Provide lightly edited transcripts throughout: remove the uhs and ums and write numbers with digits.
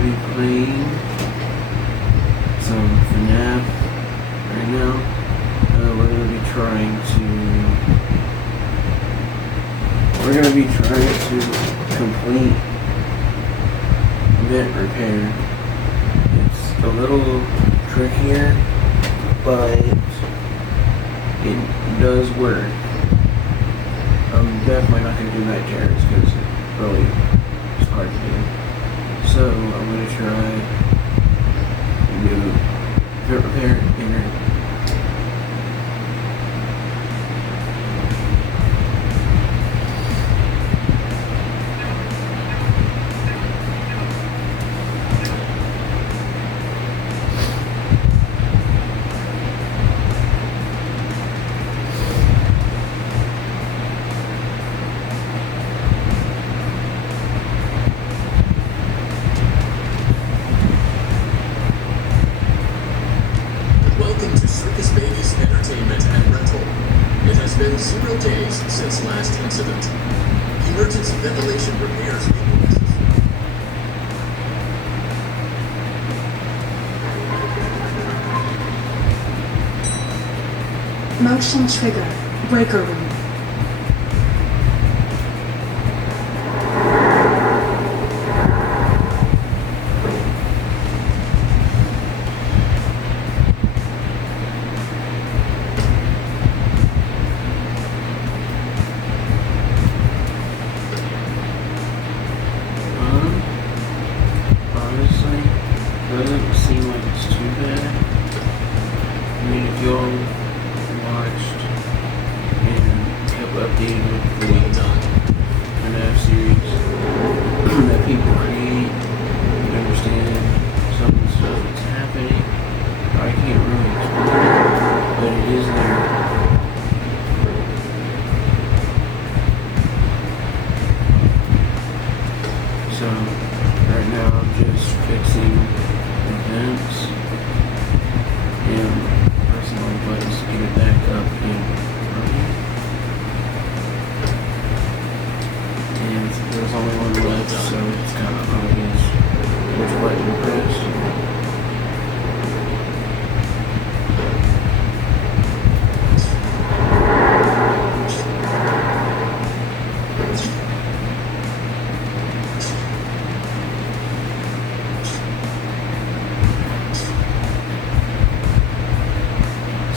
gonna be playing some FNAF right now. We're gonna be trying to complete vent repair. It's a little trickier, but it does work. I'm definitely not going to do night terrors because it really is hard to do. So I'm going to try and do vent repair, Ennard. Entertainment and rental. It has been 0 days since last incident. Emergency ventilation repairs may be necessary. Motion trigger. Breaker room. Doesn't seem like it's too bad. I mean, if y'all watched and kept updated with the FNAF series that people create, you understand some of the stuff that's happening. I can't really explain it, but it is there. So, right now I'm just fixing events and pressing all the buttons to get it back up and running. And there's only one left, so it's kind of obvious which button to press.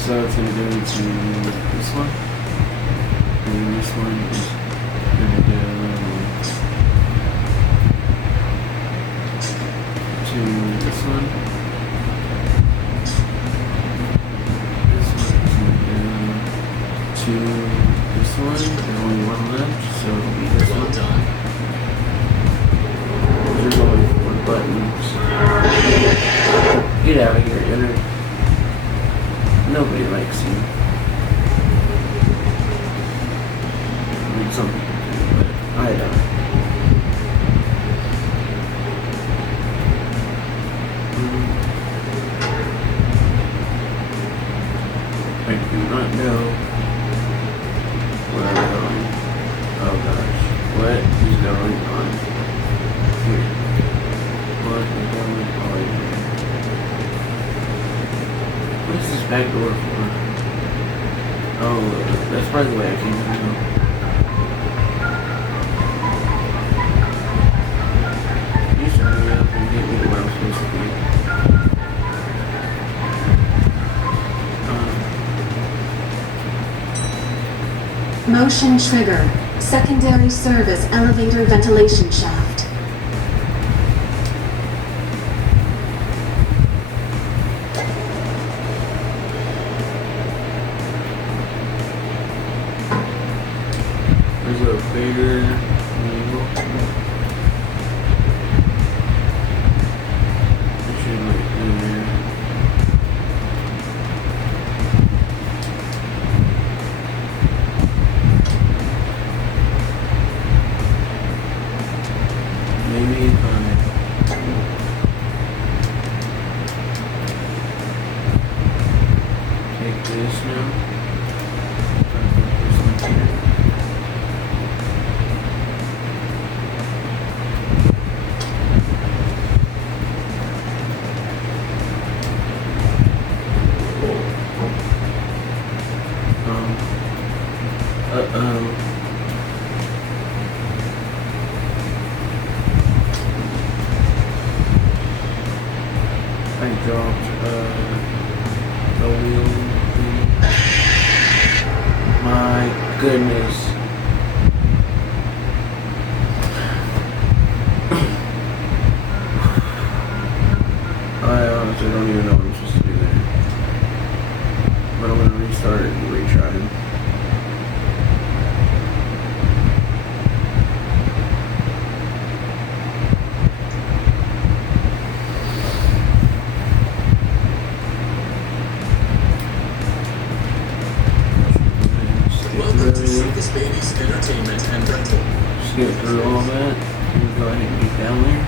So it's going to go to this one, and this one is going to go to this one. This one is going to go to this one. There's only one left, so it'll be this one. There's only 4 buttons. Get out of here, Ennard. Nobody likes you. I mean, some people do, but I don't. I do not know where I'm going. Oh gosh. What is going on here? What is going on here? What is this back door for? Oh, that's probably the way I came in. You should hurry up and get me to where I'm supposed to be. Motion trigger. Secondary service elevator ventilation shaft. There's a bigger needle. It should be in there. dropped the wheel thing. My goodness. I honestly don't even know what I'm supposed to do there. But I'm gonna restart it and retry it. Welcome to Circus Baby's Entertainment and Rental. Just get through all that and go ahead and get down there.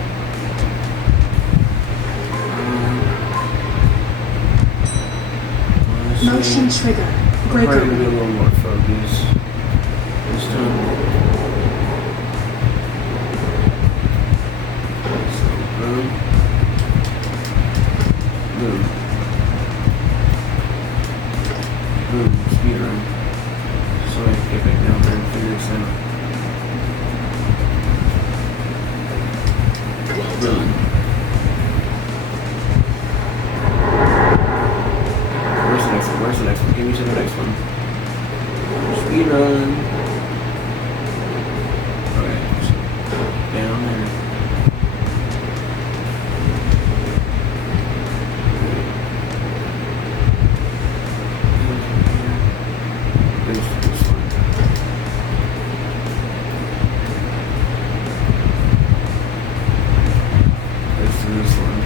Motion trigger. Probably gonna be a Breaker. little more focused this time. So, boom. Boom. Boom. Speed run. So I can get back down there and figure this out. Well done. Where's the next one? Where's the next one? Give me to the next one. Speed run. Okay, so down there. Goes to this one. Goes to this one.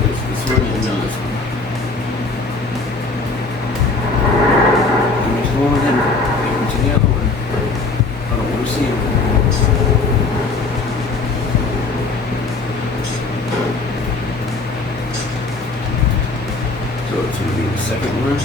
Goes to this one and then this one. Give me to one and give me to the other one. I don't want to see him. So it's going to be the second one.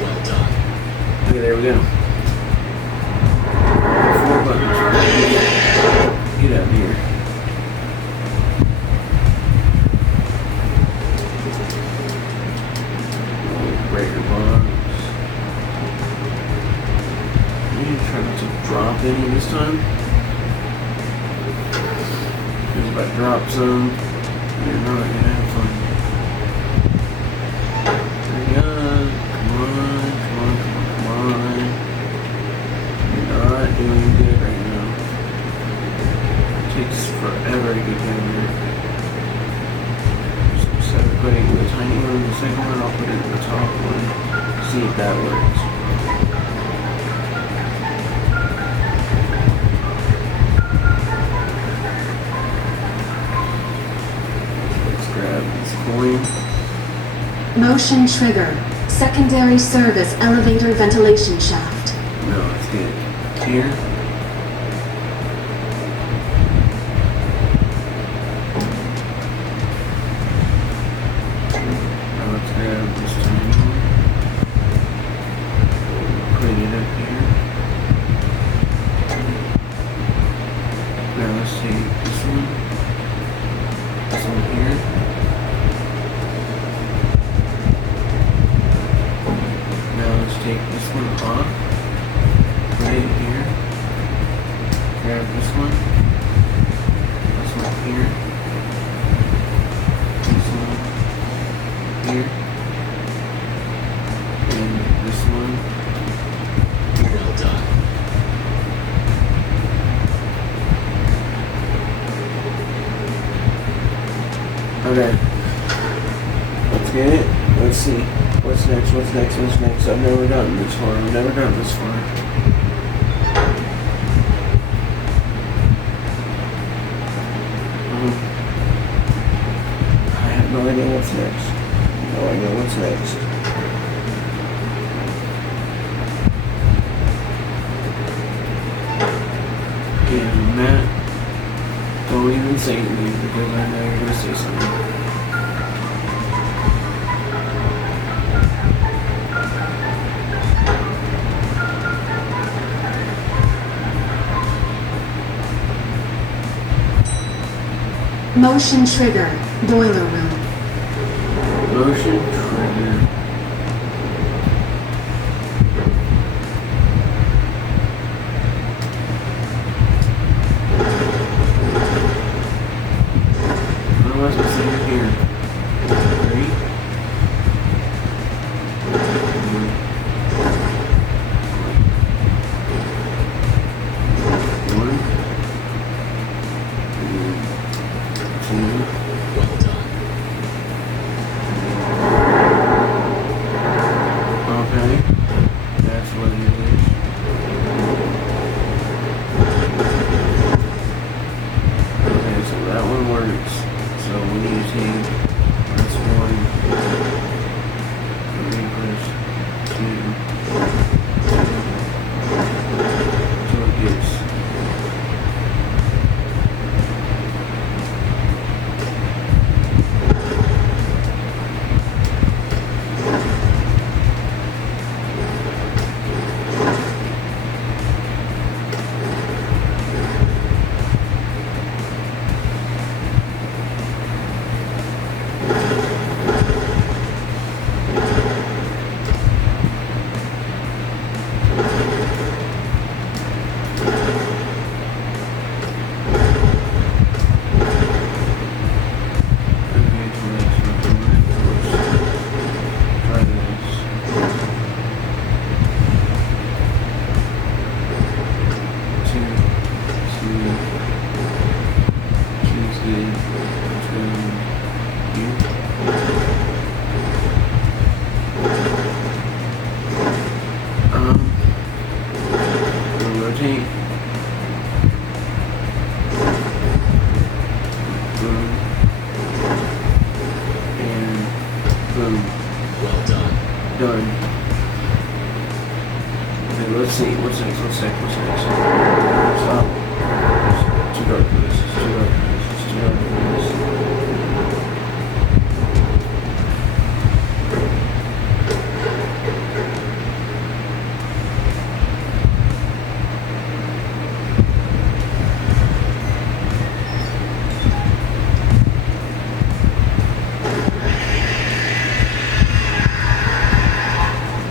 Well done. Okay, there we go. 4 buttons. Get out of here. Breaker box. I need to try not to drop any this time. Because if I drop some, you're not gonna have fun. Hurry up. Come on, come on, come on, come on. You're not doing good right now. It takes forever to get down there. So instead of putting the tiny one in the second one, I'll put it in the top one. See if that works. Let's grab this coin. Motion trigger. Secondary service elevator ventilation shaft. No, let's get here. Now let's grab this tiny one. Put it up here. Now let's take this one. This one here. Now let's take this one off. Put it here. Grab this one. This one here. This one here. And this one. Well done. Okay. Let's get it. Let's see. What's next? What's next? What's next? I've never gotten this far. I've never gotten this far. I have no idea what's next. No idea what's next. And Matt, don't even say anything because I know you're gonna say something. Motion trigger. Boiler room. Motion trigger. What am I supposed to do here? 3. 1. 2. Well done. Okay. That's what it is. Okay, so that one works. So we need to take this one. Press 2. So it gets. Rotate. Boom. And boom. Well done. Done. Okay, let's see. What's next? Stop. It's too dark for this. It's too dark for this. It's too dark for this.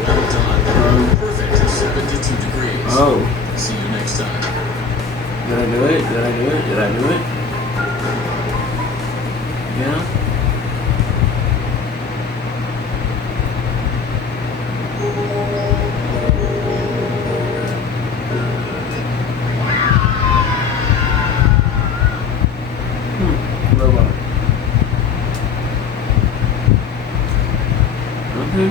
Well done. Perfect. 72 degrees. Oh. See you next time. Did I do it? Did I do it? Did I do it? Yeah? Robot. Okay.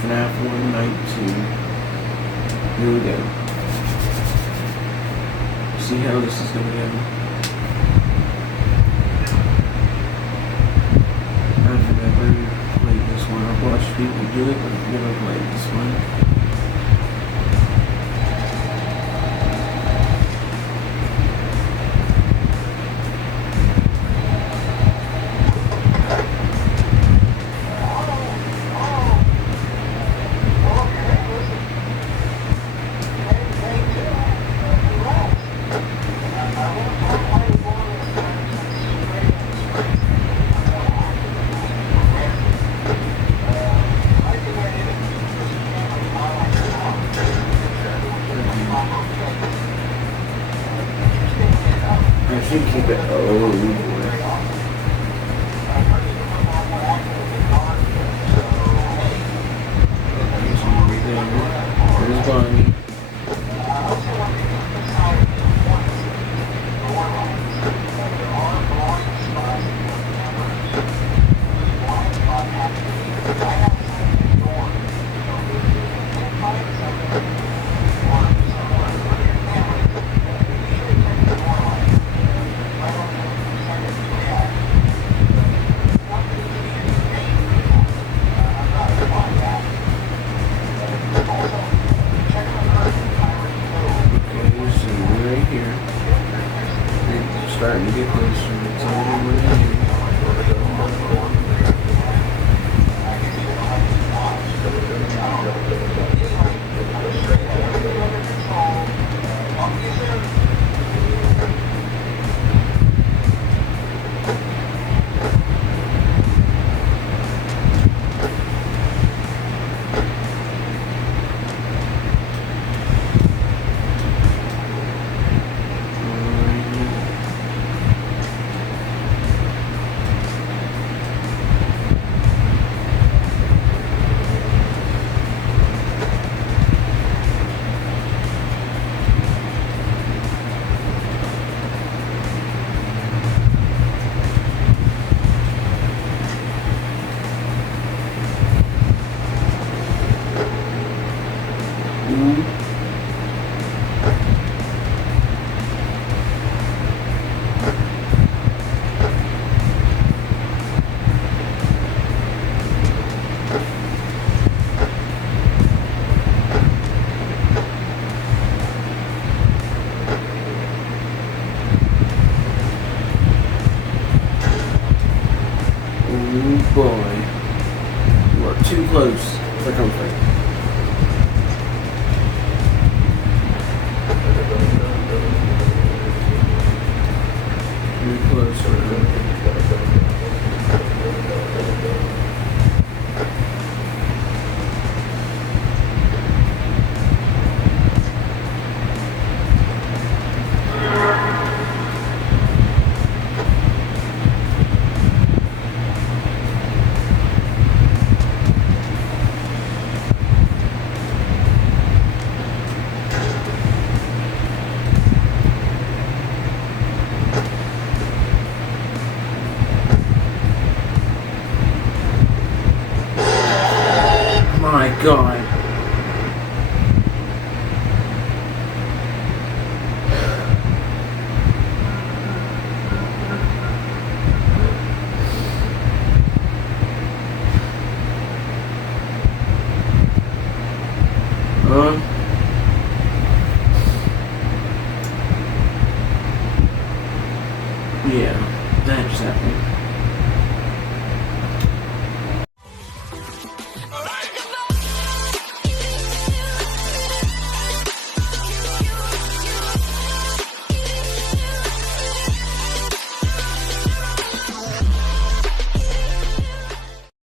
FNAF 119. Here we go. See how this is gonna go. I've never played this one. I've watched people do it, but I've never played this one. Oh boy. You are too close for comfort. Too close for comfort. My God. Yeah, that just happened.